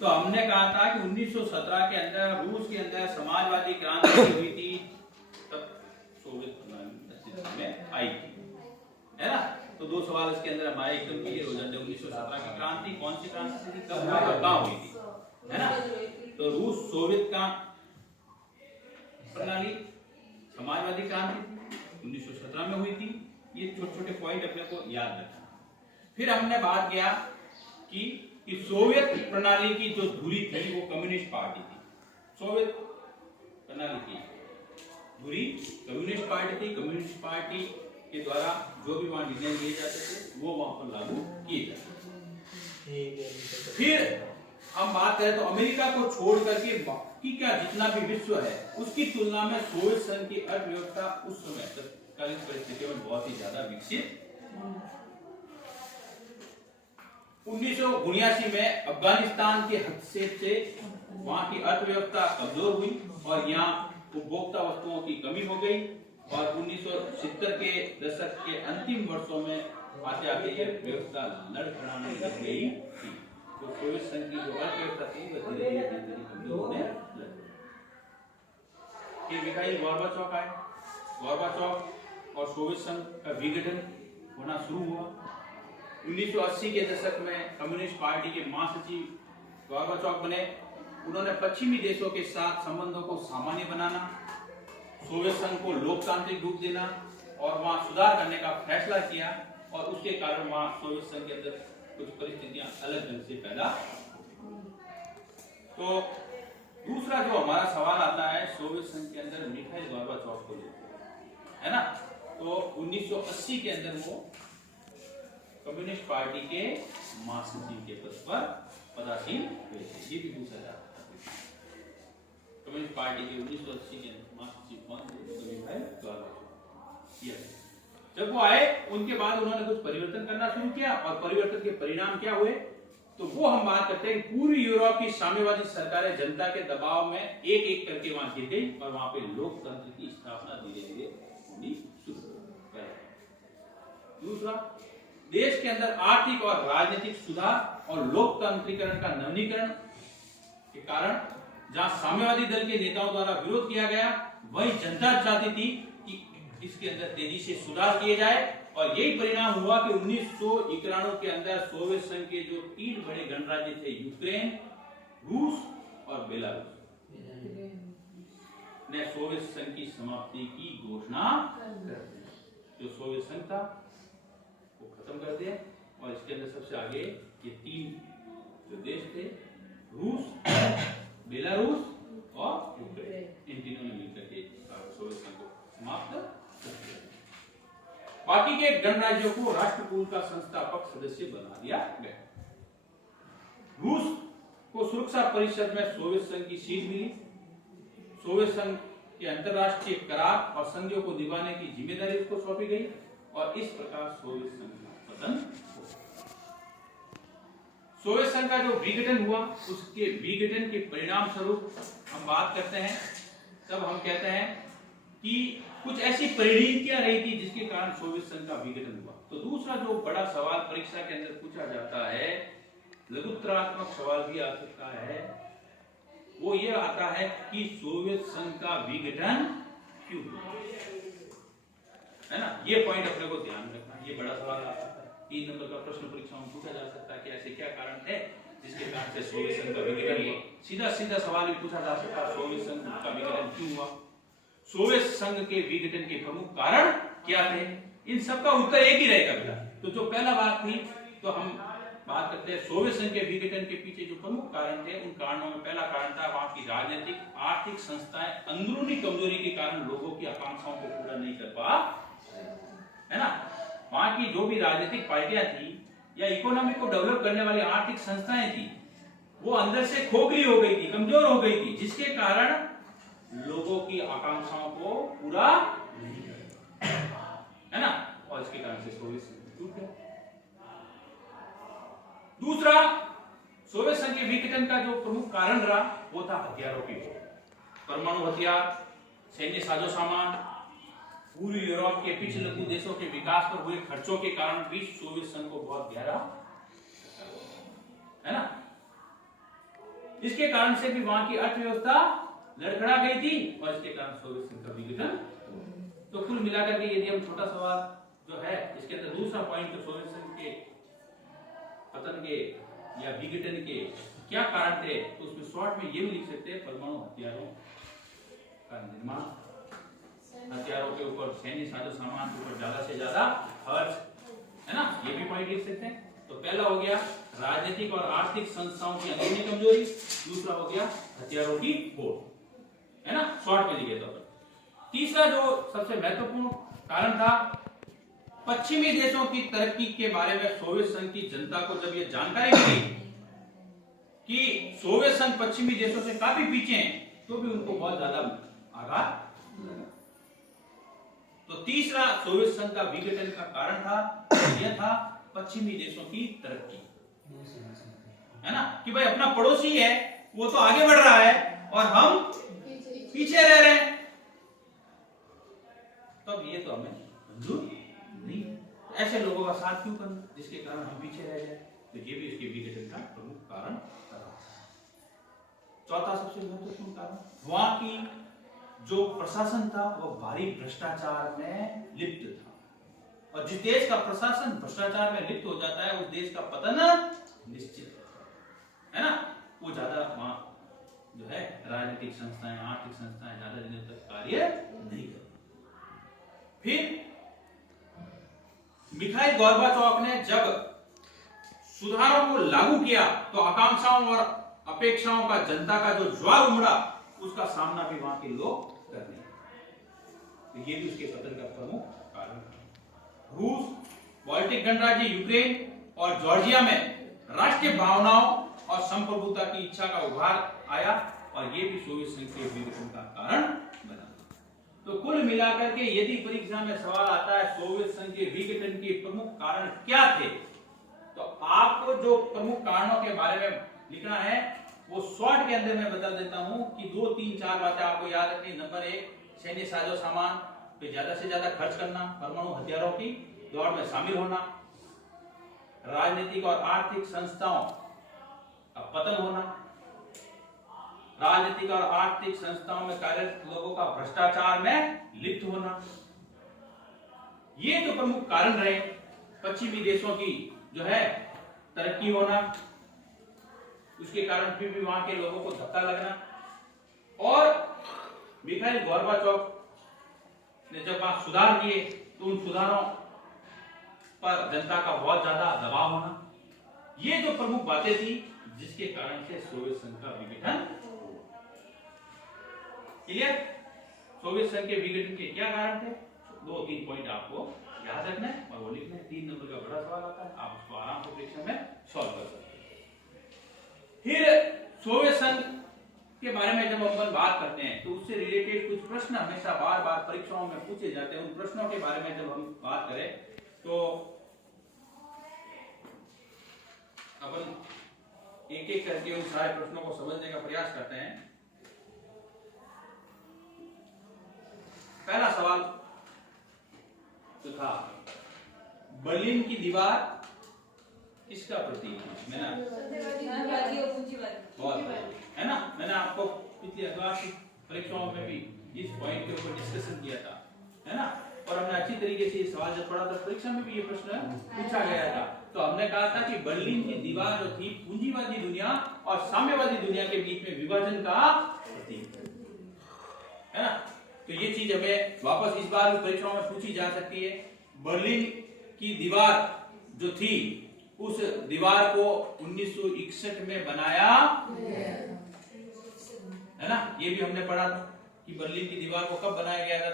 तो हमने कहा था कि 1917 के अंदर रूस के अंदर समाजवादी क्रांति हुई थी, तब सोवियत प्रणाली अस्तित्व में आई थी, है ना। तो दो सवाल इसके अंदर हमारे एकदम क्लियर हो जाते हैं। 1917 की क्रांति कौन सी क्रांति थी, कब हुई और कहां हुई थी, है ना। तो रूस सोवियत का प्रणाली समाजवादी क्रांति 1917 में हुई थी। ये छोटे छोटे पॉइंट अपने को याद रखना। फिर हमने बात किया कि सोवियत प्रणाली की जो धुरी थी वो कम्युनिस्ट पार्टी थी। सोवियत प्रणाली की धुरी कम्युनिस्ट पार्टी थी। कम्युनिस्ट पार्टी के द्वारा जो भी वहां निर्णय लिए जाते थे वो वहां पर लागू किए जाते थे। फिर हम बात करें तो अमेरिका को छोड़ करके बाकी का जितना भी विश्व है उसकी तुलना में सोवियत संघ की अर्थव्यवस्था उस समय तत्कालीन परिस्थितियों में बहुत ही ज्यादा विकसित। 1979 में अफगानिस्तान के हस्तक्षेप से वहां की अर्थव्यवस्था कमजोर हुई और यहाँ उपभोक्ता वस्तुओं की कमी हो गई और 1970 के दशक के अंतिम वर्षों में आते आते यह व्यवस्था लड़खड़ाने लग गई थी। तो सोवियत संघ की जो अर्थव्यवस्था थी वह धीरे धीरे कमजोर होने लगी। मिखाइल गोर्बाचोव आए। गोर्बाचोव और सोवियत संघ का विघटन होना शुरू हुआ। 1980 के दशक में कम्युनिस्ट पार्टी के महासचिव गोर्बाचोव बने। उन्होंने पश्चिमी देशों के साथ संबंधों को सामान्य बनाना, सोवियत संघ को लोकतांत्रिक रूप देना और वहां सुधार करने का फैसला किया और उसके कारण वहां सोवियत संघ के अंदर कुछ परिस्थितियां अलग ढंग से पैदा। तो दूसरा जो हमारा सवाल आता है सोवियत संघ के अंदर मिखाइल गोर्बाचोव को लेकर, है ना। तो 1980 के अंदर वो कम्युनिस्ट पार्टी के महासचिव के पद पर पदासीन हुए थे। ये भी पूछा जाता है कम्युनिस्ट पार्टी के 1980 के महासचिव कौन थे, मिखाइल गोर्बाचोव। जब वो आए उनके बाद उन्होंने कुछ परिवर्तन करना शुरू किया और परिवर्तन के परिणाम क्या हुए, तो वो हम बात करते हैं कि पूरी यूरोप की साम्यवादी सरकारें जनता के दबाव में एक एक करके वहां गिर गई और वहां पे लोकतंत्र की स्थापना धीरे धीरे होनी शुरू हो गई। दूसरा, देश के अंदर आर्थिक और राजनीतिक सुधार और लोकतांत्रिकरण का नवीनीकरण के कारण जहां साम्यवादी दल के नेताओं द्वारा विरोध किया गया, वही जनता चाहती थी कि इसके अंदर तेजी से सुधार किए जाए और यही परिणाम हुआ कि 1991 के अंदर सोवियत संघ के जो 3 बड़े गणराज्य थे, यूक्रेन, रूस और बेलारूस, ने सोवियत संघ की समाप्ति की घोषणा कर दी। जो सोवियत संघ था वो खत्म कर दिया और इसके अंदर सबसे आगे ये 3 जो देश थे, रूस, बेलारूस और यूक्रेन, इन तीनों ने मिलकर के सोवियत संघ को समाप्त कर दिया। बाकी के गणराज्यों को राष्ट्रकूट का संस्थापक सदस्य बना दिया गया। रूस को सुरक्षा परिषद में सोवियत संघ की सीट मिली। सोवियत संघ के अंतरराष्ट्रीय करार और संधियों को निभाने की जिम्मेदारी उसको सौंपी गई और इस प्रकार सोवियत संघ का पतन हुआ। सोवियत संघ का जो विघटन हुआ, उसके विघटन के परिणाम स्वरूप हम बात करते हैं, तब हम कहते हैं कि कुछ ऐसी परिणतियां रही थी जिसके कारण सोवियत संघ का विघटन हुआ। तो दूसरा जो बड़ा सवाल परीक्षा के अंदर पूछा जाता है, लघुत्तरात्मक सवाल भी आ सकता है, वो ये आता है कि सोवियत संघ का विघटन क्यों हुआ, है ना। ये पॉइंट अपने को ध्यान रखना, ये बड़ा सवाल आ सकता है। 3 नंबर का प्रश्न परीक्षा में पूछा जा सकता है कि ऐसे क्या कारण थे जिसके कारण से सोवियत संघ का विघटन हुआ। सीधा सीधा सवाल भी पूछा जा सकता है, सोवियत संघ का विघटन क्यों हुआ, सोवियत संघ के विघटन के प्रमुख कारण क्या थे। इन सब का उत्तर एक ही रहेगा बेटा। तो जो पहला बात थी, तो हम बात करते हैं सोवियत संघ के विघटन के पीछे जो प्रमुख कारण थे, उन कारणों में पहला कारण था वहां की राजनीतिक आर्थिक संस्थाएं अंदरूनी कमजोरी के कारण लोगों की आकांक्षाओं को पूरा नहीं कर पा, है ना। वहां की जो भी राजनीतिक पार्टियां थी या इकोनॉमी को डेवलप करने वाली आर्थिक संस्थाएं थी, वो अंदर से खोखली हो गई थी, कमजोर हो गई थी, जिसके कारण लोगों की आकांक्षाओं को पूरा नहीं कर, है ना, और इसके कारण से सोवियत संघ टूट गया। दूसरा, सोवियत संघ के विघटन का जो प्रमुख कारण रहा वो था हथियारों की होड़। परमाणु हथियार, सैन्य साजो सामान, पूरी यूरोप के पिछले लघु देशों के विकास पर हुए खर्चों के कारण भी सोवियत संघ को बहुत गहरा, है ना। इसके कारण से भी वहां की अर्थव्यवस्था लड़खड़ा गई थी और इसके कारण सोवियत संघ का विघटन। तो कुल मिलाकर के यदि हम छोटा सवाल जो है इसके अंदर दूसरा पॉइंट तो सोवियत संघ के पतन के या विघटन के क्या कारण थे, तो उसमें शॉर्ट में ये भी लिख सकते हैं परमाणु हथियारों का निर्माण, हथियारों के ऊपर सैन्य साजो सामान के ऊपर ज्यादा से ज्यादा खर्च, है ना, ये भी पॉइंट लिख सकते हैं। तो पहला हो गया राजनीतिक और आर्थिक संस्थाओं की अंदरूनी कमजोरी, दूसरा हो गया हथियारों की होड़, है ना, शॉर्ट में लिखे तो। तीसरा जो सबसे महत्वपूर्ण कारण था, पश्चिमी देशों की तरक्की के बारे में सोवियत संघ की जनता को जब ये जानकारी मिली कि सोवियत संघ पश्चिमी देशों से काफी पीछे हैं, तो भी उनको बहुत ज्यादा आघात। तो तीसरा सोवियत संघ का विघटन का कारण था, यह था पश्चिमी देशों की तरक्की, है ना, कि भाई अपना पड़ोसी है वो तो आगे बढ़ रहा है और हम पीछे रह रहे हैं, तब ये तो हमें मंजूर नहीं। तो ऐसे लोगों का साथ क्यों करना जिसके कारण हम पीछे रह जाए, तो ये भी इसके विघटन का प्रमुख कारण रहा। चौथा सबसे महत्वपूर्ण कारण, वहां की जो प्रशासन था वो भारी भ्रष्टाचार में लिप्त था, और जिस देश का प्रशासन भ्रष्टाचार में लिप्त हो जाता है उस देश का पतन निश्चित है ना। वो ज्यादा वहां जो है राजनीतिक संस्थाएं, आर्थिक संस्थाएं ज्यादा दिनों तक कार्य नहीं करती। फिर मिखाइल गोर्बाचोव ने जब सुधारों को लागू किया तो आकांक्षाओं और अपेक्षाओं का, जनता का जो ज्वार उमड़ा, उसका सामना भी वहां के लोग करने लगे। तो ये भी उसके पतन का प्रमुख कारण था। रूस, बाल्टिक गणराज्य यूक्रेन और जॉर्जिया में राष्ट्रीय भावनाओं और संप्रभुता की इच्छा का उभार आया, और ये भी सोवियत संघ के विघटन का कारण बना। तो कुल मिलाकर के यदि परीक्षा में सवाल आता है सोवियत संघ के विघटन के प्रमुख कारण क्या थे, तो आपको जो प्रमुख कारणों के बारे में लिखना है वो शॉर्ट के अंदर मैं बता देता हूं कि 2, 3, 4 बातें आपको याद रखनी। नंबर 1, सैन्य साजो सामान पे ज्यादा से ज्यादा खर्च करना, परमाणु हथियारों की दौड़ में शामिल होना, राजनीतिक और आर्थिक संस्थाओं का पतन होना, राजनीतिक और आर्थिक संस्थाओं में कार्यरत लोगों का भ्रष्टाचार में लिप्त होना, ये जो प्रमुख कारण रहे। पश्चिमी देशों की जो है तरक्की होना, उसके कारण फिर भी वहां के लोगों को धक्का लगना, और मिखाइल गोर्बाचोव ने जब वहां सुधार किए तो उन सुधारों पर जनता का बहुत ज्यादा दबाव होना, ये जो प्रमुख बातें थी जिसके कारण से सोवियत संघ का विघटन। क्लियर? सोवियत संघ के विघटन के क्या कारण थे? 2-3 पॉइंट आपको याद रखना है और वो लिखना है। 3 नंबर का बड़ा सवाल आता है, आप उसको आराम से परीक्षा में सॉल्व कर सकते हैं। फिर सोवियत संघ के बारे में जब अपन बात करते हैं तो उससे रिलेटेड कुछ प्रश्न हमेशा बार बार परीक्षाओं में पूछे जाते हैं। उन प्रश्नों के बारे में जब हम बात करें तो अपन एक एक करके उन सारे प्रश्नों को समझने का प्रयास करते हैं। पहला सवाल जो था, बर्लिन की दीवार किसका प्रतीक है? है ना, मैंने आपको पिछली अखबार की परीक्षाओं में भी इस पॉइंट के ऊपर डिस्कशन किया था, है ना, और हमने अच्छी तरीके से ये सवाल जब पढ़ा था परीक्षा में भी ये प्रश्न पूछा गया था। तो हमने कहा था कि बर्लिन की दीवार जो थी पूंजीवादी दुनिया और साम्यवादी दुनिया के बीच में विभाजन का प्रतीक है ना। तो ये चीज हमें वापस इस बार परीक्षाओं में पूछी जा सकती है। बर्लिन की दीवार जो थी उस दीवार को 1961 में बनाया है ना, ये भी हमने पढ़ा था कि बर्लिन की दीवार को कब बनाया गया था।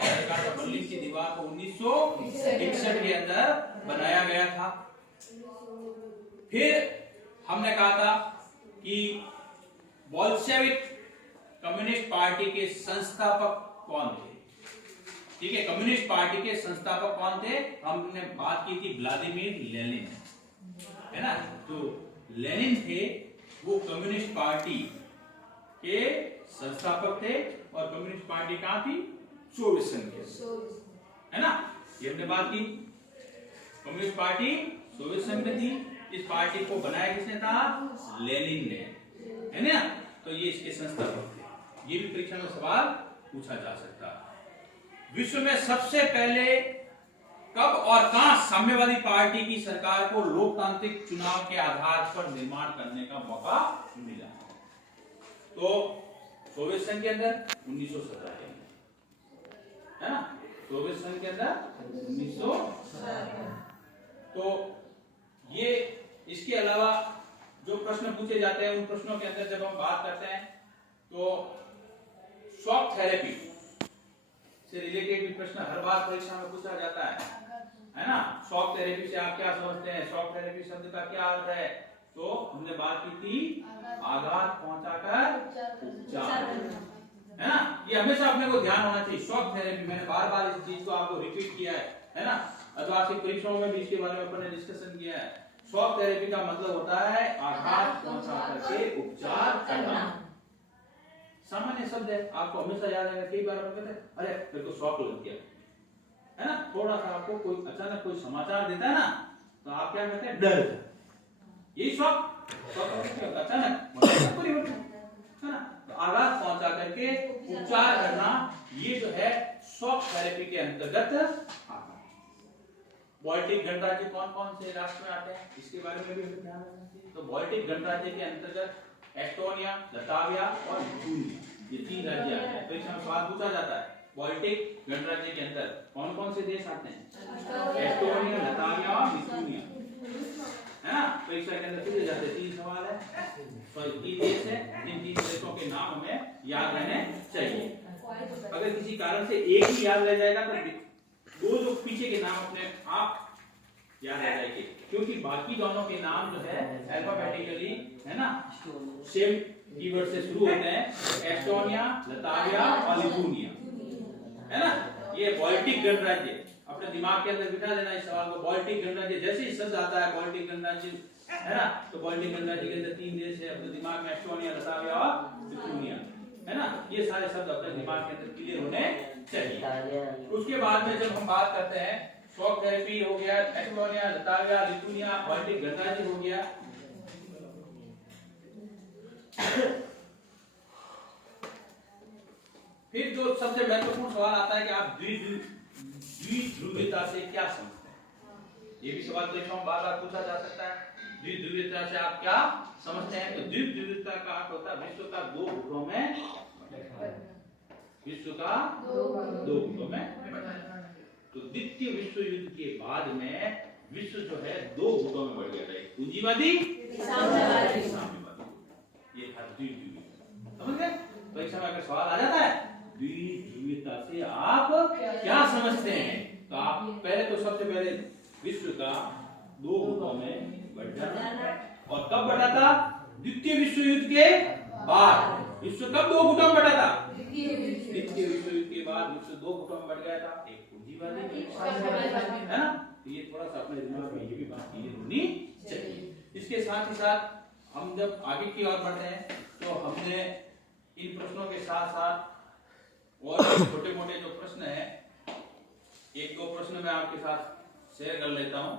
बर्लिन की दीवार को 1961 के अंदर बनाया गया था। फिर हमने कहा था कि बोल्शेविक कम्युनिस्ट पार्टी के संस्थापक कौन थे। ठीक है, कम्युनिस्ट पार्टी के संस्थापक कौन थे? हमने बात की थी व्लादिमीर लेनिन, है ना। तो लेनिन थे, वो कम्युनिस्ट पार्टी के संस्थापक थे, और कम्युनिस्ट पार्टी कहां थी? सोवियत संघ के, है ना, ये हमने बात की। कम्युनिस्ट पार्टी सोवियत संघ में थी। इस पार्टी को बनाया किसने था? लेनिन ने, है ना। तो ये इसके संस्थापक थे। ये भी परीक्षा में सवाल पूछा जा सकता है। विश्व में सबसे पहले कब और कहां साम्यवादी पार्टी की सरकार को लोकतांत्रिक चुनाव के आधार पर निर्माण करने का मौका मिला? तो सोवियत संघ के अंदर 1917 के अंदर, है ना, सोवियत संघ के अंदर 1917। तो ये इसके अलावा जो प्रश्न पूछे जाते हैं, उन प्रश्नों के अंदर जब हम बात करते हैं तो शॉक थेरेपी से रिलेटेड भी प्रश्न हर बार परीक्षा में पूछा जाता है ना। शॉक थेरेपी से आप क्या समझते हैं? शॉक थेरेपी शब्द का क्या अर्थ है? तो हमने बात की थी आघात पहुंचाकर उपचार, है ना। ये हमेशा अपने को ध्यान होना चाहिए। शॉक थेरेपी, मैंने बार बार इस चीज को आपको रिपीट किया है ना। अर्धवार्षिक परीक्षाओं में भी इसके बारे में अपन ने डिस्कशन किया है। शॉक थेरेपी का मतलब होता है आघात पहुंचा करके उपचार करना। सामान्य शब्द है, आपको हमेशा याद रहेगा। कई बार हम कहते हैं अरे मेरे को शॉक लग गया, है ना। थोड़ा सा आपको कोई अचानक कोई समाचार देता है ना, तो आप क्या कहते हैं? डर। यही शॉक अचानक परिवर्तन, है ना। तो आघात पहुंचा करके उपचार करना, ये जो है शॉक थेरेपी के अंतर्गत आता है। बाल्टिक गणराज्य कौन कौन से राष्ट्र में आते हैं, इसके बारे में भी हमें ध्यान रखना चाहिए। तो बाल्टिक गणराज्य के अंतर्गत एस्टोनिया, लताविया और लिथुआनिया, ये 3 राज्य आते हैं। परीक्षा में सवाल पूछा जाता है बाल्टिक गणराज्य के अंदर कौन कौन से देश आते हैं? एस्टोनिया, लताविया और लिथुआनिया, है ना। परीक्षा के अंदर पूछे जाते 3 सवाल है। तो 3 देश है, इन 3 देशों के नाम हमें याद रहने चाहिए। अगर किसी कारण से एक ही याद रह जाएगा तो दो जो पीछे के नाम अपने आप याद रह जाएंगे, क्योंकि बाकी दोनों के नाम जो है अल्फाबेटिकली, है ना, सेम कीवर्ड से शुरू होते हैं। एस्टोनिया, लताविया और लिथुआनिया, है ना। ये बाल्टिक गणराज्य अपने दिमाग के अंदर बिठा देना इस सवाल को। बाल्टिक गणराज्य जैसे ही शब्द आता है बाल्टिक गणराज्य, है ना, तो बाल्टिक गणराज्य के अंदर 3 देश है अपने दिमाग में, एस्टोनिया, लताविया और लिथुआनिया, है ना। ये सारे शब्द अपने दिमाग के अंदर क्लियर होने चाहिए। उसके बाद में जब हम बात करते हैं शॉक थेरेपी हो गया, एस्टोनिया, लताविया, लिथुआनिया, बाल्टिक गणराज्य हो गया। फिर जो सबसे महत्वपूर्ण सवाल आता है कि आप द्विध्रुवीयता से क्या समझते हैं? ये भी सवाल परीक्षाओं में बार-बार पूछा जा सकता है। द्विध्रुवीयता से आप क्या समझते हैं? तो द्विध्रुवीयता का अर्थ होता है विश्व का 2 गुटों में, विश्व का 2 गुटों में बटा। तो द्वितीय विश्व युद्ध के बाद में विश्व जो है 2 गुटों में बढ़ गया था, एक पूंजीवादी, साम्यवादी। ये था द्विध्रुवीयता, समझ गए? परीक्षा में अगर सवाल आ जाता है द्विध्रुवीयता से आप क्या समझते हैं, तो आप पहले तो सबसे पहले विश्व का 2 गुटों में बढ़ जाता। और कब बढ़ा था? द्वितीय विश्व युद्ध के बाद। विश्व कब 2 गुटों में बढ़ा था? द्वितीय विश्व युद्ध के बाद विश्व 2 गुटों में बढ़ गया था, एक पूंजीवादी, है ना। तो ये थोड़ा सा अपने दिमाग में ये भी बात क्लियर होनी चाहिए। इसके साथ ही साथ हम जब आगे की ओर बढ़ते हैं तो हमने इन प्रश्नों के साथ साथ और छोटे मोटे जो प्रश्न हैं, 1-2 प्रश्न मैं आपके साथ शेयर कर लेता हूं।